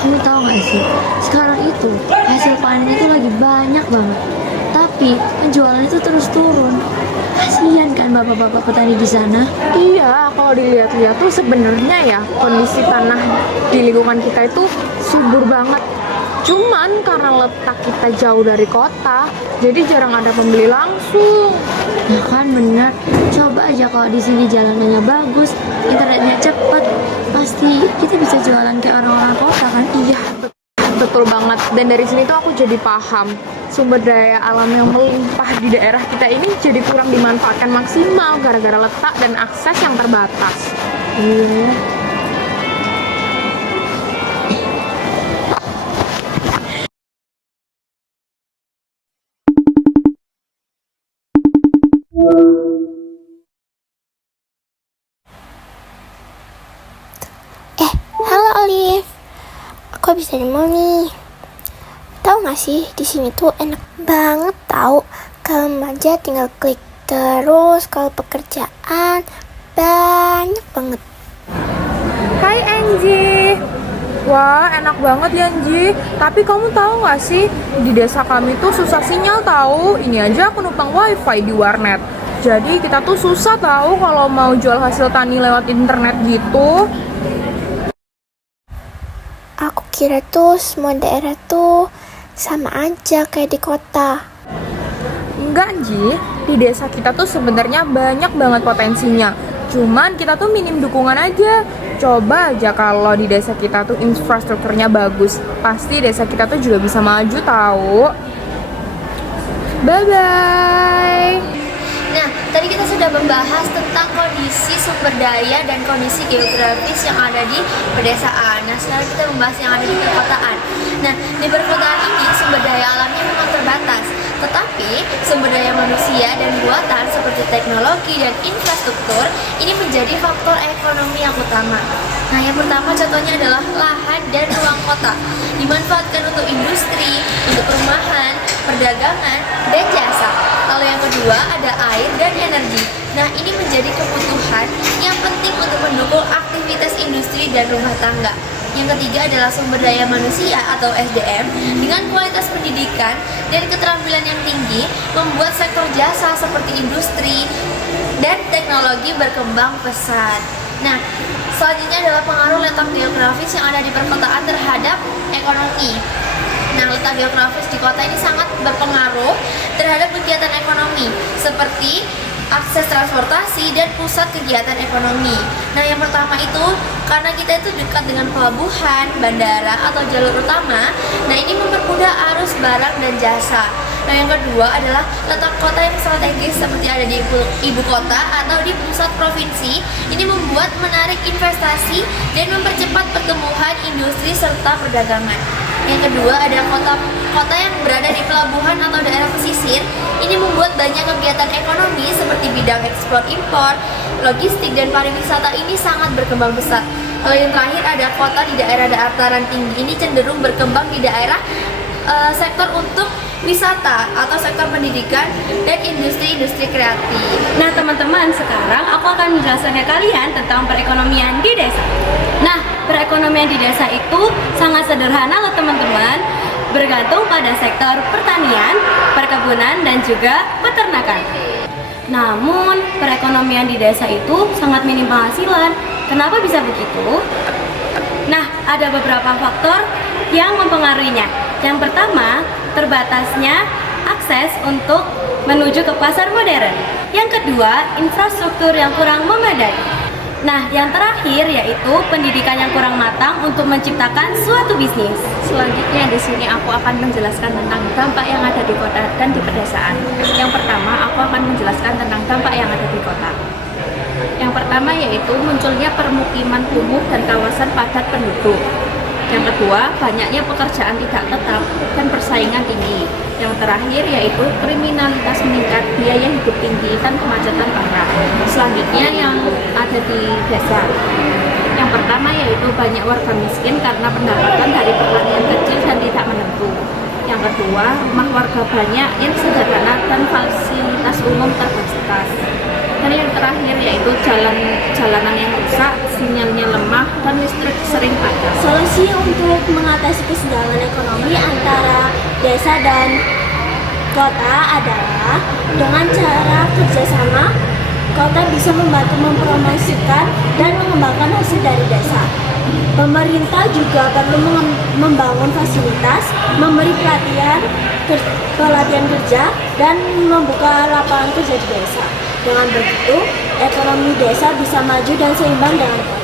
kamu tahu nggak sih? Sekarang itu hasil panen itu lagi banyak banget, tapi penjualan itu terus turun. Kasihan kan bapak-bapak petani di sana. Iya, kalau dilihat-lihat tuh sebenarnya ya kondisi tanah di lingkungan kita itu subur banget. Cuman karena letak kita jauh dari kota, jadi jarang ada pembeli langsung. Nah kan benar. Coba aja kalau di sini jalanannya bagus, internetnya cepet, pasti kita bisa jualan kayak orang-orang kota kan? Iya, betul banget. Dan dari sini tuh aku jadi paham sumber daya alam yang melimpah di daerah kita ini jadi kurang dimanfaatkan maksimal gara-gara letak dan akses yang terbatas. Iya. Halo Olive, aku habis dari mall nih. Tahu nggak sih di sini tuh enak banget tahu. Kalau manja tinggal klik terus. Kalau pekerjaan banyak banget. Hai Angie. Wah, enak banget ya Angie. Tapi kamu tahu nggak sih, di desa kami tuh susah sinyal tahu. Ini aja aku numpang wifi di warnet. Jadi kita tuh susah tahu kalau mau jual hasil tani lewat internet gitu. Aku kira tuh semua daerah tuh sama aja kayak di kota. Enggak Angie, di desa kita tuh sebenarnya banyak banget potensinya. Cuman kita tuh minim dukungan aja. Coba aja kalau di desa kita tuh infrastrukturnya bagus, pasti desa kita tuh juga bisa maju tahu. Bye-bye. Nah, tadi kita sudah membahas tentang kondisi sumber daya dan kondisi geografis yang ada di pedesaan. Nah, sekarang kita membahas yang ada di perkotaan. Nah, di perkotaan ini sumber daya alamnya memang terbatas, tetapi sumber daya manusia dan buatan seperti teknologi dan infrastruktur ini menjadi faktor ekonomi yang utama. Nah, yang pertama contohnya adalah lahan dan ruang kota, dimanfaatkan untuk industri, untuk perumahan, perdagangan, dan jasa. Lalu yang kedua ada air dan energi. Nah, ini menjadi kebutuhan yang penting untuk mendukung aktivitas industri dan rumah tangga. Yang ketiga adalah sumber daya manusia atau SDM dengan kualitas pendidikan dan keterampilan yang tinggi membuat sektor jasa seperti industri dan teknologi berkembang pesat. Nah, selanjutnya adalah pengaruh letak geografis yang ada di perkotaan terhadap ekonomi. Nah, letak geografis di kota ini sangat berpengaruh terhadap kegiatan ekonomi seperti akses transportasi dan pusat kegiatan ekonomi. Nah, yang pertama itu karena kita itu dekat dengan pelabuhan, bandara atau jalur utama. Nah, ini mempermudah arus barang dan jasa. Nah, yang kedua adalah letak kota yang strategis seperti ada di ibu kota atau di pusat provinsi. Ini membuat menarik investasi dan mempercepat pertumbuhan industri serta perdagangan. Yang kedua ada kota yang berada di pelabuhan atau daerah pesisir. Ini membuat banyak kegiatan ekonomi seperti bidang ekspor impor, logistik dan pariwisata ini sangat berkembang pesat. Lalu yang terakhir ada kota di daerah dataran tinggi. Ini cenderung berkembang di daerah sektor untuk wisata atau sektor pendidikan dan industri-industri kreatif. Nah teman-teman, sekarang aku akan menjelaskan ke kalian tentang perekonomian di desa. Nah, perekonomian di desa itu sangat sederhana loh teman-teman, bergantung pada sektor pertanian, perkebunan, dan juga peternakan. Namun, perekonomian di desa itu sangat minim penghasilan. Kenapa bisa begitu? Nah, ada beberapa faktor yang mempengaruhinya. Yang pertama, terbatasnya akses untuk menuju ke pasar modern. Yang kedua, infrastruktur yang kurang memadai. Nah, yang terakhir yaitu pendidikan yang kurang matang untuk menciptakan suatu bisnis. Selanjutnya di sini aku akan menjelaskan tentang dampak yang ada di kota dan di pedesaan. Yang pertama, aku akan menjelaskan tentang dampak yang ada di kota. Yang pertama yaitu munculnya permukiman kumuh dan kawasan padat penduduk. Yang kedua, banyaknya pekerjaan tidak tetap dan persaingan tinggi. Yang terakhir yaitu kriminalitas meningkat, biaya hidup tinggi, dan kemacetan parah. Selanjutnya yang ada di desa. Yang pertama yaitu banyak warga miskin karena pendapatan dari pertanian kecil dan tidak menentu. Yang kedua, rumah warga banyak yang sederhana dan fasilitas umum terbatas. Dan yang terakhir yaitu jalanan yang rusak, sinyalnya lemah, dan listrik sering padam. Solusi untuk mengatasi kesenjangan ekonomi antara desa dan kota adalah dengan cara kerjasama, kota bisa membantu mempromosikan dan mengembangkan hasil dari desa. Pemerintah juga perlu membangun fasilitas, memberi pelatihan kerja, dan membuka lapangan kerja di desa. Dengan begitu, ekonomi desa bisa maju dan seimbang dengan kota.